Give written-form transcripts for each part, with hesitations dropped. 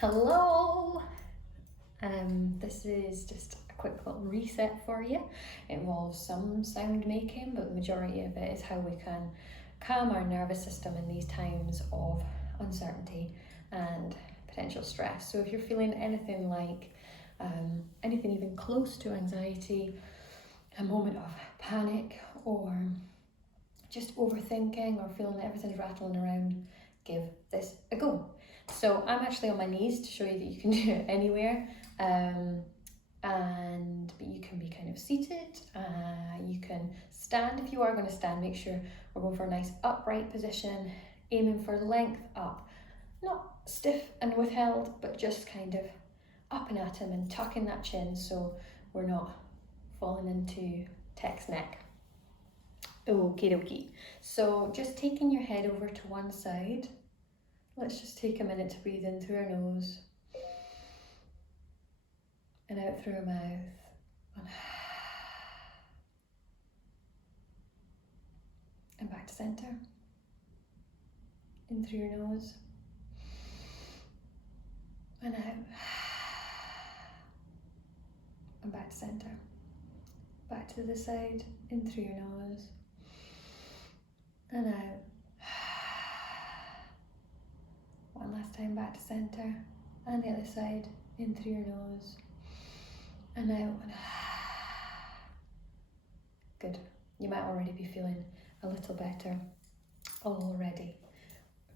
Hello! This is just a quick little reset for you. It involves some sound making, but the majority of it is how we can calm our nervous system in these times of uncertainty and potential stress. So if you're feeling anything like anything even close to anxiety, a moment of panic, or just overthinking or feeling that everything's rattling around, give this a go. So I'm actually on my knees to show you that you can do it anywhere, but you can be kind of seated, you can stand if you are going to stand. Make sure we're going for a nice upright position, aiming for length up, not stiff and withheld, but just kind of up and at him and tucking that chin so we're not falling into text neck. Okie dokie. So just taking your head over to one side. Let's just take a minute to breathe in through our nose and out through our mouth. And back to center. In through your nose and out. And back to center. Back to the side, in through your nose and out. One last time, back to center, and the other side, in through your nose and out. Good. You might already be feeling a little better already.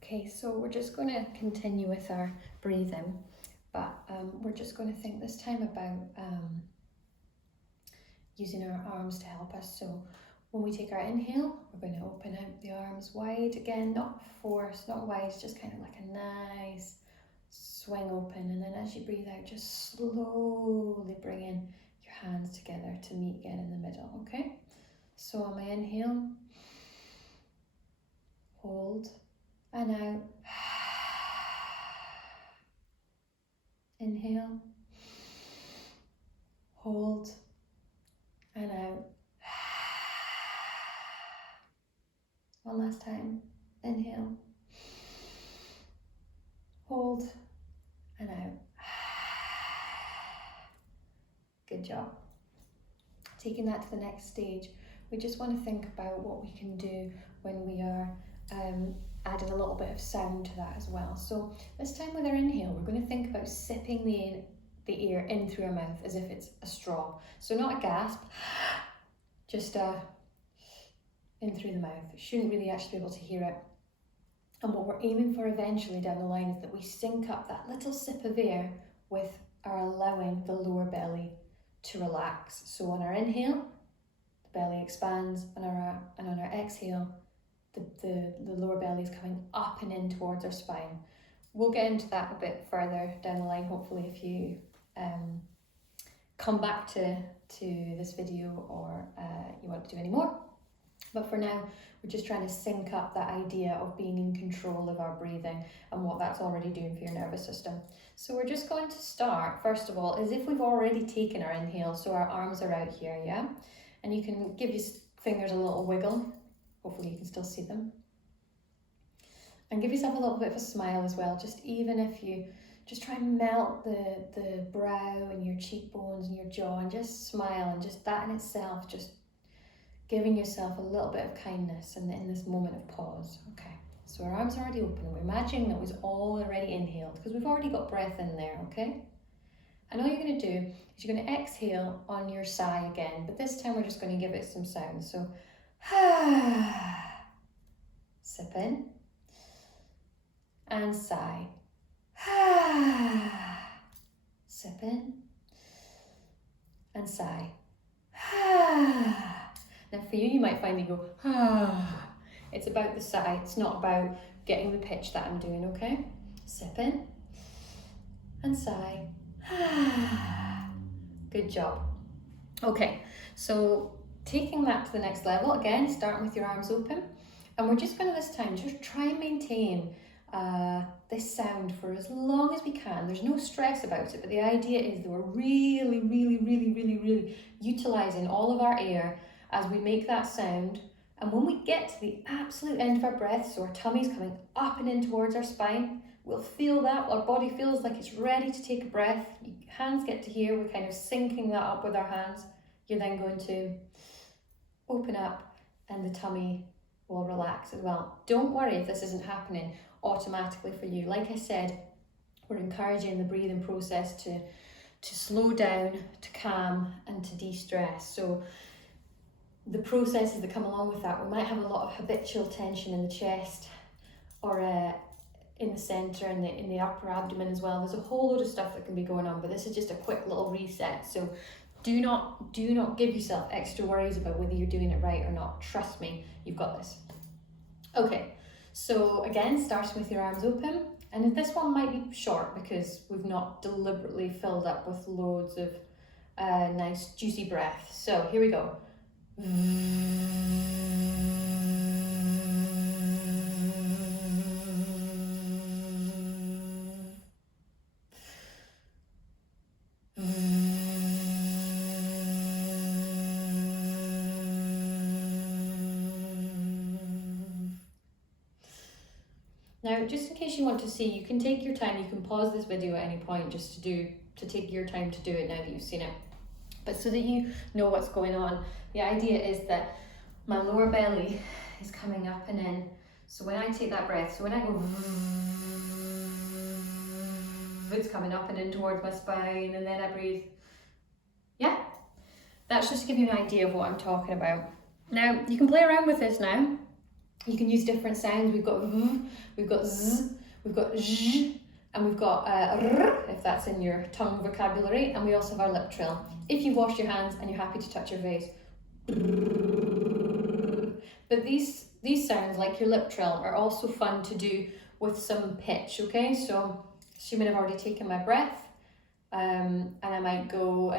Okay, so we're just going to continue with our breathing, but we're just going to think this time about using our arms to help us. So when we take our inhale, we're going to open out the arms wide again, not force, not wide, just kind of like a nice swing open. And then as you breathe out, just slowly bring in your hands together to meet again in the middle, okay? So on my inhale, hold, and out. Inhale, hold, and out. One last time. Inhale, hold, and out. Good job. Taking that to the next stage, we just want to think about what we can do when we are adding a little bit of sound to that as well. So this time with our inhale, we're going to think about sipping the air in through our mouth as if it's a straw. So not a gasp, just in through the mouth. Shouldn't really actually be able to hear it. And what we're aiming for eventually down the line is that we sync up that little sip of air with our allowing the lower belly to relax. So on our inhale, the belly expands, and on our exhale, the lower belly is coming up and in towards our spine. We'll get into that a bit further down the line, hopefully, if you come back to this video or you want to do any more. But for now, we're just trying to sync up that idea of being in control of our breathing and what that's already doing for your nervous system. So we're just going to start, first of all, as if we've already taken our inhale, so our arms are out here, yeah? And you can give your fingers a little wiggle. Hopefully you can still see them. And give yourself a little bit of a smile as well, just even if you just try and melt the brow and your cheekbones and your jaw and just smile, and just that in itself, just giving yourself a little bit of kindness in this moment of pause. Okay, so our arms are already open. We're imagining that was already inhaled because we've already got breath in there, okay? And all you're going to do is you're going to exhale on your sigh again, but this time we're just going to give it some sound. So, sip in and sigh. Sip in and sigh. Now for you might find you go, it's about the sigh, it's not about getting the pitch that I'm doing, okay? Sip in and sigh. Good job. Okay, so taking that to the next level, again, starting with your arms open, and we're just going to this time just try and maintain this sound for as long as we can. There's no stress about it, but the idea is that we're really utilizing all of our air as we make that sound. And when we get to the absolute end of our breath, so our tummy's coming up and in towards our spine, we'll feel that, our body feels like it's ready to take a breath. Hands get to here, we're kind of syncing that up with our hands. You're then going to open up and the tummy will relax as well. Don't worry if this isn't happening automatically for you. Like I said, we're encouraging the breathing process to slow down, to calm and to de-stress. So the processes that come along with that, we might have a lot of habitual tension in the chest or in the centre and in the upper abdomen as well. There's a whole load of stuff that can be going on, but this is just a quick little reset. So do not give yourself extra worries about whether you're doing it right or not. Trust me, you've got this. Okay, so again, starting with your arms open. And this one might be short because we've not deliberately filled up with loads of nice juicy breath. So here we go. Now, just in case you want to see, you can take your time, you can pause this video at any point just to take your time to do it now that you've seen it. But so that you know what's going on, the idea is that my lower belly is coming up and in. So when I take that breath, so when I go, it's coming up and in towards my spine, and then I breathe. Yeah, that's just to give you an idea of what I'm talking about. Now, you can play around with this now. You can use different sounds. We've got v, we've got z, we've got zh, and we've got r, if that's in your tongue vocabulary, and we also have our lip trill. If you've washed your hands and you're happy to touch your face. But these sounds, like your lip trill, are also fun to do with some pitch, okay? So, assuming I've already taken my breath, and I might go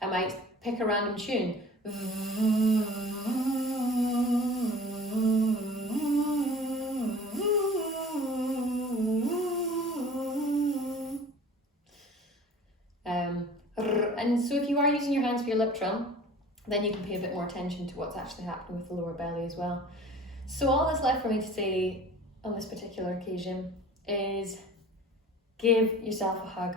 I might pick a random tune. And so if you are using your hands for your lip trill, then you can pay a bit more attention to what's actually happening with the lower belly as well. So all that's left for me to say on this particular occasion is give yourself a hug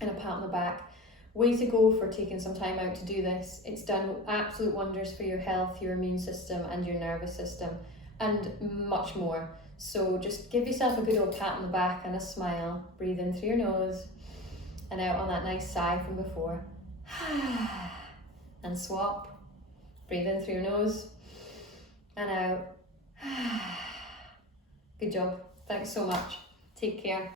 and a pat on the back. Way to go for taking some time out to do this. It's done absolute wonders for your health, your immune system and your nervous system and much more. So just give yourself a good old pat on the back and a smile. Breathe in through your nose and out on that nice sigh from before. And swap. Breathe in through your nose and out. Good job. Thanks so much. Take care.